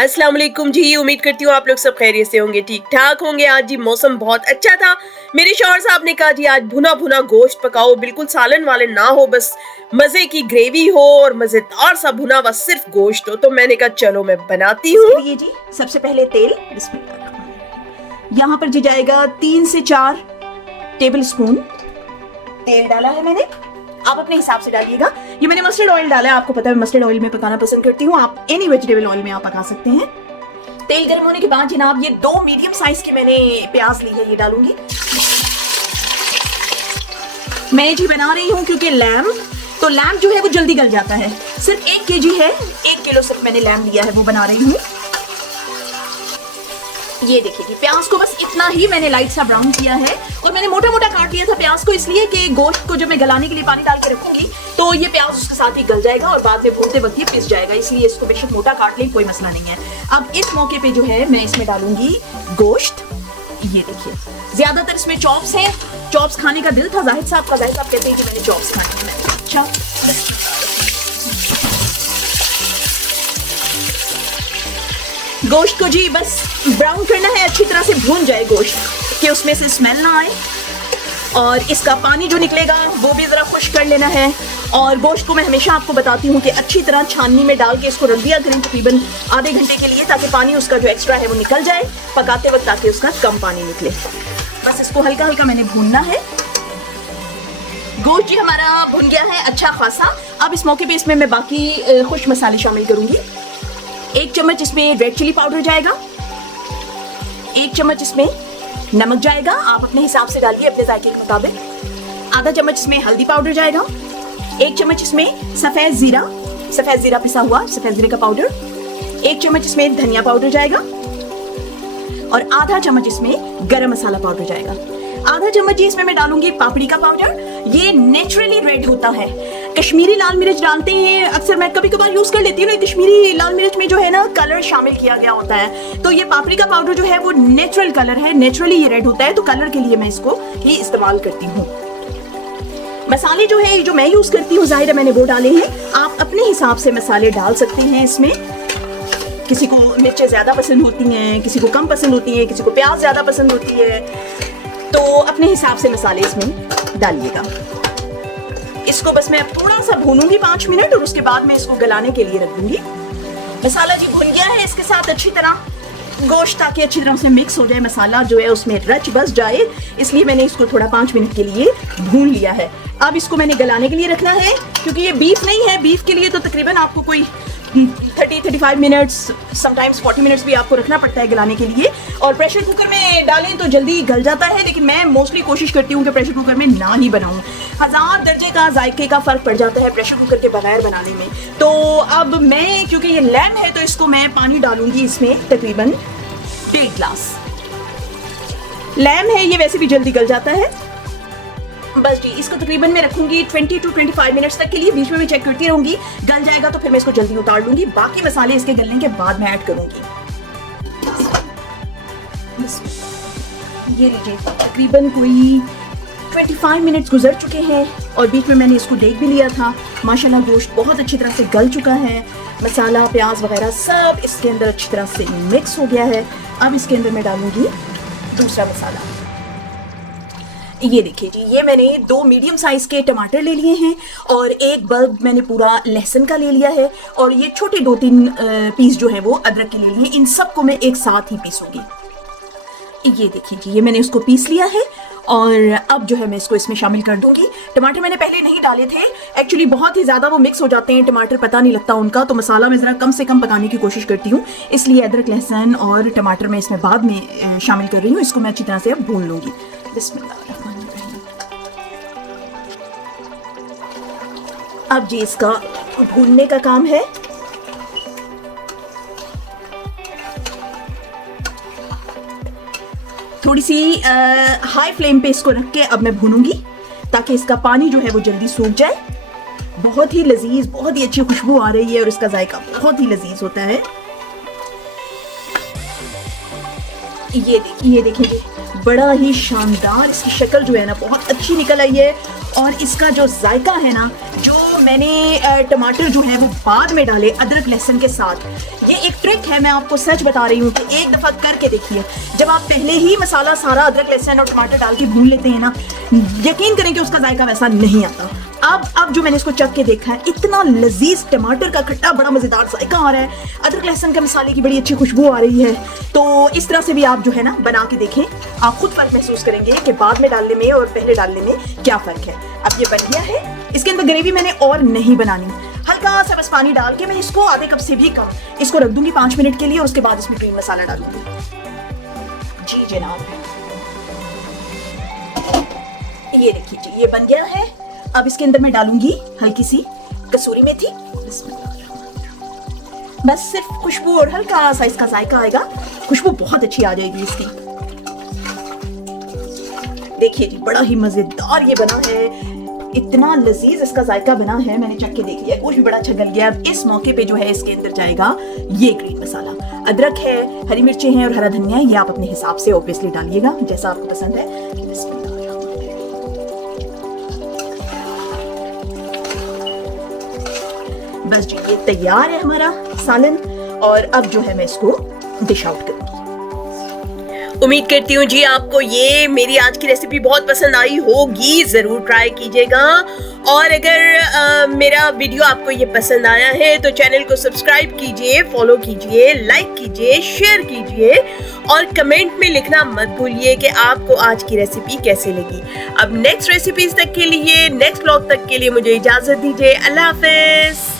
अस्सलाम वालेकुम जी। उम्मीद करती हूँ आप लोग सब खैरियत से होंगे, ठीक ठाक होंगे। आज जी मौसम बहुत अच्छा था। मेरे शौहर साहब ने कहा जी आज भुना भुना गोश्त पकाओ, बिल्कुल सालन वालन ना हो, बस मजे की ग्रेवी हो और मजेदार सा भुना हुआ सिर्फ गोश्त हो। तो मैंने कहा चलो मैं बनाती हूँ। इसके लिए जी सबसे पहले तेल, यहाँ पर जी जाएगा 3 से 4 टेबल स्पून तेल डाला है मैंने। आप अपने हिसाब से डालिएगा। ये मैंने मस्टर्ड ऑयल डाला है, आपको पता है मस्टर्ड ऑयल में पकाना पसंद करती हूँ। आप एनी वेजिटेबल ऑयल में आप पका सकते हैं। तेल गर्म होने के बाद जनाब ये 2 मीडियम साइज के मैंने प्याज ली है, ये डालूंगी। मैं जी बना रही हूँ क्योंकि लैम जो है वो जल्दी गल जाता है। सिर्फ 1 केजी है, 1 किलो सिर्फ मैंने लैम लिया है, वो बना रही हूँ। ये देखिए जी प्याज को बस इतना ही मैंने लाइट सा ब्राउन किया है और मैंने मोटा मोटा काट लिया था प्याज को, इसलिए कि गोश्त को जब मैं गलाने के लिए पानी डाल के रखूंगी तो ये प्याज उसके साथ ही गल जाएगा और बाद में भूनते वक्त ये पिस जाएगा, इसलिए इसको बेशक मोटा काट ले, कोई मसला नहीं है। अब इस मौके पे जो है मैं इसमें डालूंगी गोश्त। ये देखिए ज्यादातर इसमें चॉप्स हैं। चॉप्स खाने का दिल था जाहिद साहब का, जाहिद साहब कहते हैं कि मैंने चॉप्स खाने हैं। अच्छा गोश्त को जी बस ब्राउन करना है, अच्छी तरह से भून जाए गोश्त कि उसमें से स्मेल ना आए और इसका पानी जो निकलेगा वो भी ज़रा खुश कर लेना है। और गोश्त को मैं हमेशा आपको बताती हूँ कि अच्छी तरह छाननी में डाल के इसको रख दिया करें तकरीबन आधे घंटे के लिए, ताकि पानी उसका जो एक्स्ट्रा है वो निकल जाए पकाते वक्त, ताकि उसका कम पानी निकले। बस इसको हल्का हल्का मैंने भूनना है। गोश्त जी हमारा भुन गया है अच्छा खासा। अब इस मौके पे इसमें मैं बाकी खुश्क मसाले शामिल करूँगी। 1 चम्मच इसमें रेड चिली पाउडर जाएगा, 1 चम्मच इसमें नमक जाएगा, आप अपने हिसाब से डालिए अपने जायके के मुताबिक। आधा चम्मच इसमें हल्दी पाउडर जाएगा, 1 चम्मच इसमें सफेद जीरा पिसा हुआ सफेद जीरे का पाउडर, 1 चम्मच इसमें धनिया पाउडर जाएगा और आधा चम्मच इसमें गरम मसाला पाउडर जाएगा। आधा चम्मच जी इसमें मैं डालूंगी पापड़ी का पाउडर। ये नेचुरली रेड होता है। कश्मीरी लाल मिर्च डालते हैं अक्सर, मैं कभी कभार यूज कर लेती हूँ। कश्मीरी लाल मिर्च में जो है ना कलर शामिल किया गया होता है, तो ये पापड़ी का पाउडर जो है वो नेचुरल कलर है, नेचुरली ये रेड होता है, तो कलर के लिए मैं इसको ही इस्तेमाल करती हूँ। मसाले जो है जो मैं यूज करती हूँ जाहिर है मैंने वो डाले हैं। आप अपने हिसाब से मसाले डाल सकते हैं इसमें। किसी को मिर्चें ज्यादा पसंद होती हैं, किसी को कम पसंद होती है, किसी को प्याज ज्यादा पसंद होती है, तो अपने हिसाब से मसाले इसमें डालिएगा। इसको बस मैं अब थोड़ा सा भूनूंगी 5 मिनट और उसके बाद मैं इसको गलाने के लिए रख दूंगी। मसाला जी भुन गया है, इसके साथ अच्छी तरह गोश्त ताकि अच्छी तरह से मिक्स हो जाए, मसाला जो है उसमें रच बस जाए, इसलिए मैंने इसको थोड़ा 5 मिनट के लिए भून लिया है। अब इसको मैंने गलाने के लिए रखना है क्योंकि ये बीफ नहीं है। बीफ के लिए तो तकरीबन आपको कोई 30-35 मिनट्स, समटाइम्स 40 मिनट्स भी आपको रखना पड़ता है गलाने के लिए। और प्रेशर कुकर में डालें तो जल्दी गल जाता है, लेकिन मैं मोस्टली कोशिश करती हूँ कि प्रेशर कुकर में ना ही बनाऊँ। 1000 दर्जे का जायके का फ़र्क पड़ जाता है प्रेशर कुकर के बगैर बनाने में। तो अब मैं क्योंकि ये लैम है तो इसको मैं पानी डालूंगी इसमें तकरीबन 1.5 गिलास। लैम है ये वैसे भी जल्दी गल जाता है। बस जी इसको तकरीबन मैं रखूंगी 20 to 25 मिनट्स तक के लिए। बीच में मैं चेक करती रहूंगी, गल जाएगा तो फिर मैं इसको जल्दी उतार लूंगी। बाकी मसाले इसके गलने के बाद मैं ऐड करूंगी। ये लीजिए तकरीबन कोई 25 मिनट्स गुजर चुके हैं और बीच में मैंने इसको देख भी लिया था। माशाल्लाह गोश्त बहुत अच्छी तरह से गल चुका है, मसाला प्याज वगैरह सब इसके अंदर अच्छी तरह से मिक्स हो गया है। अब इसके अंदर मैं डालूंगी दूसरा मसाला। ये देखिए जी ये मैंने 2 मीडियम साइज के टमाटर ले लिए हैं और 1 बल्ब मैंने पूरा लहसुन का ले लिया है और ये छोटे 2-3 पीस जो है वो अदरक के ले लिए। इन सबको मैं एक साथ ही पीसूंगी। ये देखिए जी ये मैंने उसको पीस लिया है और अब जो है मैं इसको इसमें शामिल कर दूंगी। टमाटर मैंने पहले नहीं डाले थे, एक्चुअली बहुत ही ज़्यादा वो मिक्स हो जाते हैं टमाटर, पता नहीं लगता उनका, तो मसाला मैं ज़रा कम से कम पकाने की कोशिश करती हूँ, इसलिए अदरक लहसुन और टमाटर मैं इसमें बाद में शामिल कर रही हूँ। इसको मैं अच्छी तरह से अब भून लूँगी। बिस्मिल्लाहिर्रहमानिर्रहीम। अब जी इसका भूनने का काम है। थोड़ी सी हाई फ्लेम पे इसको रख के अब मैं भूनूंगी ताकि इसका पानी जो है वो जल्दी सूख जाए। बहुत ही लजीज, बहुत ही अच्छी खुशबू आ रही है और इसका जायका बहुत ही लजीज होता है। ये देखिए जी बड़ा ही शानदार इसकी शक्ल जो है ना बहुत अच्छी निकल आई है और इसका जो जायका है ना, जो मैंने टमाटर जो है वो बाद में डाले अदरक लहसुन के साथ। ये एक ट्रिक है, मैं आपको सच बता रही हूँ कि एक दफ़ा करके देखिए। जब आप पहले ही मसाला सारा अदरक लहसुन और टमाटर डाल के भून लेते हैं ना, यकीन करें कि उसका जायका वैसा नहीं आता। अब जो मैंने इसको चख के देखा है, इतना लजीज टमाटर का खट्टा बड़ा मज़ेदार जायका आ रहा है, अदरक लहसुन के मसाले की बड़ी अच्छी खुशबू आ रही है। तो इस तरह से भी आप जो है ना बना के देखें, आप खुद फ़र्क महसूस करेंगे कि बाद में डालने में और पहले डालने में क्या फ़र्क है। अब ये बन गया है, इसके अंदर ग्रेवी मैंने और नहीं बनानी, हल्का सा बस पानी डाल के मैं इसको आधे कप से भी कम इसको रख दूंगी 5 मिनट के लिए, और उसके बाद इसमें क्रीम मसाला डालूंगी। जी जनाब, ये देखिए जी, ये बन गया है। अब इसके अंदर मैं डालूंगी हल्की सी कसूरी मेथी, बस सिर्फ खुशबू और हल्का सा इसका जायका आएगा, खुशबू बहुत अच्छी आ जाएगी इसकी। देखिए जी, बड़ा ही मजेदार ये बना है, इतना लजीज इसका जायका बना है। मैंने चख के देख लिया, गोश्त भी बड़ा अच्छा गल गया। अब इस मौके पे जो है इसके अंदर जाएगा ये ग्रीन मसाला, अदरक है, हरी मिर्चें हैं और हरा धनिया है। ये आप अपने हिसाब से ऑब्वियसली डालिएगा, जैसा आपको पसंद है। बस जी, ये तैयार है हमारा सालन, और अब जो है मैं इसको डिश आउट करूंगी। उम्मीद करती हूँ जी आपको ये मेरी आज की रेसिपी बहुत पसंद आई होगी, जरूर ट्राई कीजिएगा। और अगर मेरा वीडियो आपको ये पसंद आया है तो चैनल को सब्सक्राइब कीजिए, फॉलो कीजिए, लाइक कीजिए, शेयर कीजिए और कमेंट में लिखना मत भूलिए कि आपको आज की रेसिपी कैसे लगी। अब नेक्स्ट रेसिपीज तक के लिए, नेक्स्ट व्लॉग तक के लिए मुझे इजाजत दीजिए। अल्लाह हाफिज।